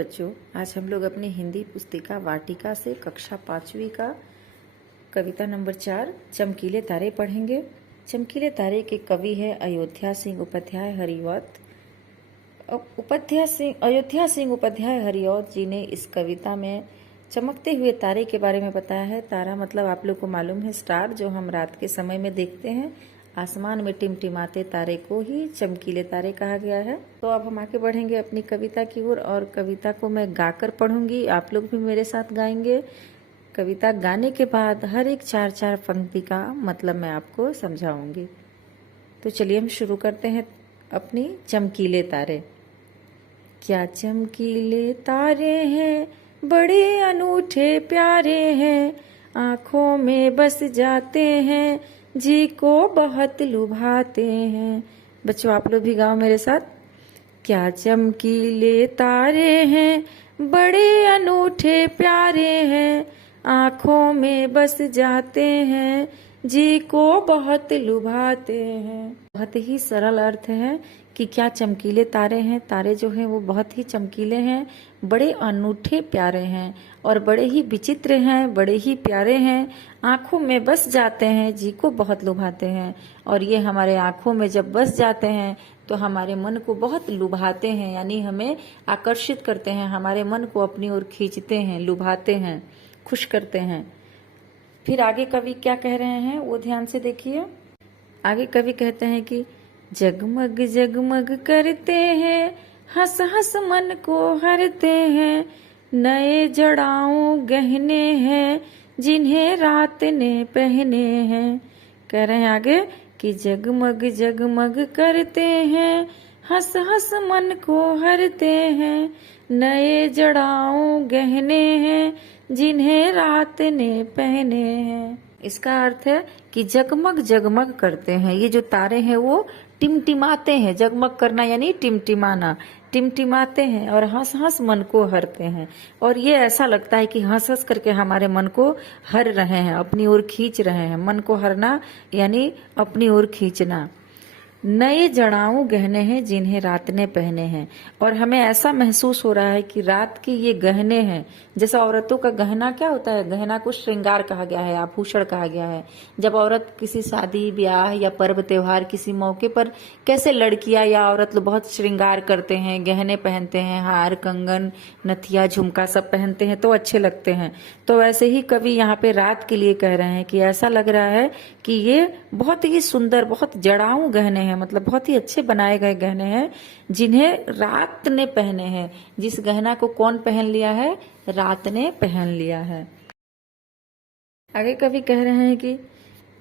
बच्चों, आज हम लोग अपनी हिंदी पुस्तिका वाटिका से कक्षा 5वीं का कविता नंबर 4 चमकीले तारे पढ़ेंगे। चमकीले तारे के कवि है अयोध्या सिंह उपाध्याय हरिऔध। अयोध्या सिंह उपाध्याय हरिऔध जी ने इस कविता में चमकते हुए तारे के बारे में बताया है। तारा मतलब आप लोग को मालूम है स्टार, जो हम रात के समय में देखते हैं। आसमान में टिमटिमाते तारे को ही चमकीले तारे कहा गया है। तो अब हम आगे बढ़ेंगे अपनी कविता की ओर, और कविता को मैं गाकर पढ़ूंगी, आप लोग भी मेरे साथ गाएंगे। कविता गाने के बाद हर एक 4-4 पंक्ति का मतलब मैं आपको समझाऊंगी। तो चलिए हम शुरू करते हैं अपनी चमकीले तारे। क्या चमकीले तारे हैं, बड़े अनूठे प्यारे हैं, आँखों में बस जाते हैं, जी को बहुत लुभाते हैं। बच्चों आप लोग भी गाओ मेरे साथ। क्या चमकीले तारे हैं, बड़े अनूठे प्यारे हैं, आँखों में बस जाते हैं, जी को बहुत लुभाते हैं। बहुत ही सरल अर्थ है कि क्या चमकीले तारे हैं। तारे जो हैं वो बहुत ही चमकीले हैं, बड़े अनूठे प्यारे हैं और बड़े ही विचित्र हैं, बड़े ही प्यारे हैं, आँखों में बस जाते हैं, जी को बहुत लुभाते हैं। और ये हमारे आँखों में जब बस जाते हैं तो हमारे मन को बहुत लुभाते हैं, यानी हमें आकर्षित करते हैं, हमारे मन को अपनी ओर खींचते हैं, लुभाते हैं, खुश करते हैं। फिर आगे कवि क्या कह रहे हैं वो ध्यान से देखिए। आगे कवि कहते हैं कि जगमग जगमग करते हैं, हंस हंस मन को हरते हैं, नए जड़ाऊं गहने हैं, जिन्हें रात ने पहने हैं। कह रहे हैं आगे कि जगमग जगमग करते हैं, हंस हंस मन को हरते हैं, नए जड़ाऊं गहने हैं, जिन्हें रात ने पहने हैं। इसका अर्थ है कि जगमग जगमग करते हैं। ये जो तारे हैं वो टिमटिमाते हैं। जगमग करना यानी टिमटिमाना, टिमटिमाते हैं और हंस हंस मन को हरते हैं। और ये ऐसा लगता है कि हंस हंस करके हमारे मन को हर रहे हैं, अपनी ओर खींच रहे हैं। मन को हरना यानी अपनी ओर खींचना। नए जड़ाऊं गहने हैं, जिन्हें रात ने पहने हैं। और हमें ऐसा महसूस हो रहा है कि रात के ये गहने हैं। जैसा औरतों का गहना क्या होता है, गहना को श्रृंगार कहा गया है, आभूषण कहा गया है। जब औरत किसी शादी ब्याह या पर्व त्योहार किसी मौके पर कैसे लड़कियां या औरत लोग बहुत श्रृंगार करते हैं, गहने पहनते हैं, हार कंगन नथिया झुमका सब पहनते हैं तो अच्छे लगते हैं। तो वैसे ही कवि यहाँ पे रात के लिए कह रहे हैं कि ऐसा लग रहा है कि ये बहुत ही सुंदर, बहुत जड़ाऊं गहने हैं, मतलब बहुत ही अच्छे बनाए गए गहने हैं, जिन्हें रात ने पहने हैं। जिस गहना को कौन पहन लिया है, रात ने पहन लिया है। आगे कवि कह रहे हैं कि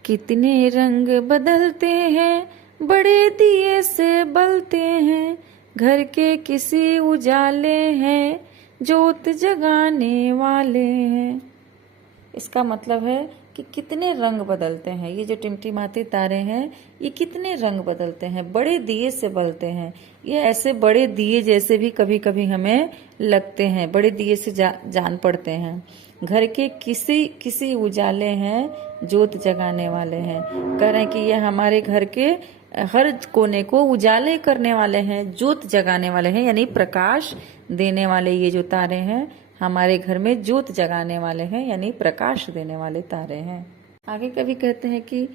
कितने रंग बदलते हैं, बड़े दिए से बलते हैं, घर के किसी उजाले हैं, जोत जगाने वाले हैं। इसका मतलब है कि कितने रंग बदलते हैं। ये जो टिमटिमाते तारे हैं ये कितने रंग बदलते हैं, बड़े दिए से बलते हैं। ये ऐसे बड़े दिए जैसे भी कभी कभी हमें लगते हैं, बड़े दिए से जान पड़ते हैं। घर के किसी किसी उजाले हैं, जोत जगाने वाले हैं। कह रहे हैं कि ये हमारे घर के हर कोने को उजाले करने वाले हैं, जोत जगाने वाले हैं, यानी प्रकाश देने वाले। ये जो तारे हैं हमारे घर में जोत जगाने वाले हैं, यानी प्रकाश देने वाले तारे हैं। आगे कवि कहते हैं कि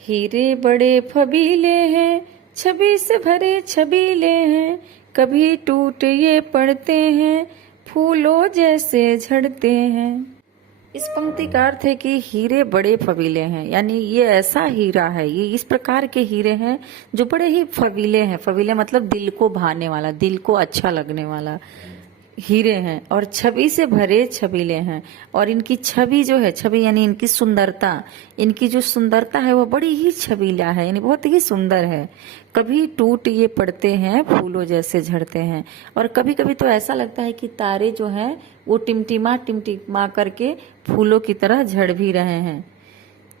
हीरे बड़े फबीले हैं, छवि से भरे छबीले हैं, कभी टूट ये पड़ते हैं, फूलों जैसे झड़ते हैं। इस पंक्ति का अर्थ है कि हीरे बड़े फबीले हैं, यानी ये ऐसा हीरा है, ये इस प्रकार के हीरे हैं जो बड़े ही फबीले हैं। फबीले मतलब दिल को भाने वाला, दिल को अच्छा लगने वाला हीरे हैं। और छवि से भरे छबीले हैं। और इनकी छवि जो है, छवि यानी इनकी सुंदरता, इनकी जो सुंदरता है वो बड़ी ही छबीला है, यानी बहुत ही सुंदर है। कभी टूट ये पड़ते हैं, फूलों जैसे झड़ते हैं। और कभी कभी तो ऐसा लगता है कि तारे जो हैं वो टिमटिमा टिमटिमा करके फूलों की तरह झड़ भी रहे हैं।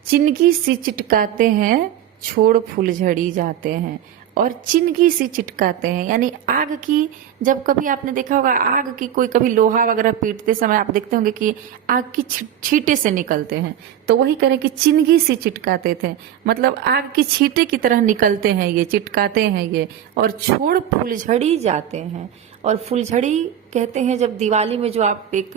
चिनकी सी चिटकाते हैं, छोड़ फूल झड़ी जाते हैं। और चिनगी सी चिटकाते हैं। यानी आग की, जब कभी आपने देखा होगा आग की, कोई कभी लोहा वगैरह पीटते समय आप देखते होंगे कि आग की छींटे से निकलते हैं, तो वही करें कि चिनगी सी चिटकाते थे, मतलब आग की छींटे की तरह निकलते हैं ये, चिटकाते हैं ये, और छोड़ फुलझड़ी जाते हैं। और फुलझड़ी कहते हैं जब दिवाली में जो आप एक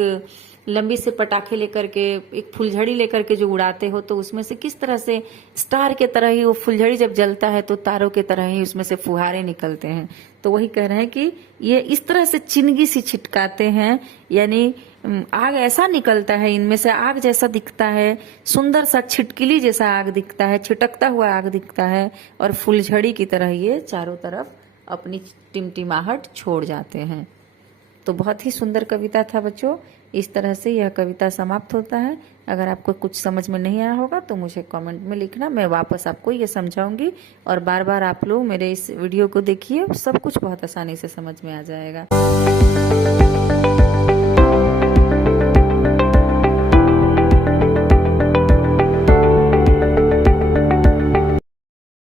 लंबी से पटाखे लेकर के, एक फुलझड़ी लेकर के जो उड़ाते हो, तो उसमें से किस तरह से स्टार के तरह ही वो फुलझड़ी जब जलता है तो तारों के तरह ही उसमें से फुहारे निकलते हैं। तो वही कह रहे हैं कि ये इस तरह से चिनगी सी छिटकाते हैं, यानी आग ऐसा निकलता है, इनमें से आग जैसा दिखता है, सुंदर सा छिटकिली जैसा आग दिखता है, छिटकता हुआ आग दिखता है, और फुलझड़ी की तरह ये चारों तरफ अपनी टिमटिमाहट छोड़ जाते हैं। तो बहुत ही सुंदर कविता था बच्चों। इस तरह से यह कविता समाप्त होता है। अगर आपको कुछ समझ में नहीं आया होगा तो मुझे कमेंट में लिखना, मैं वापस आपको ये समझाऊंगी। और बार बार आप लोग मेरे इस वीडियो को देखिए, सब कुछ बहुत आसानी से समझ में आ जाएगा।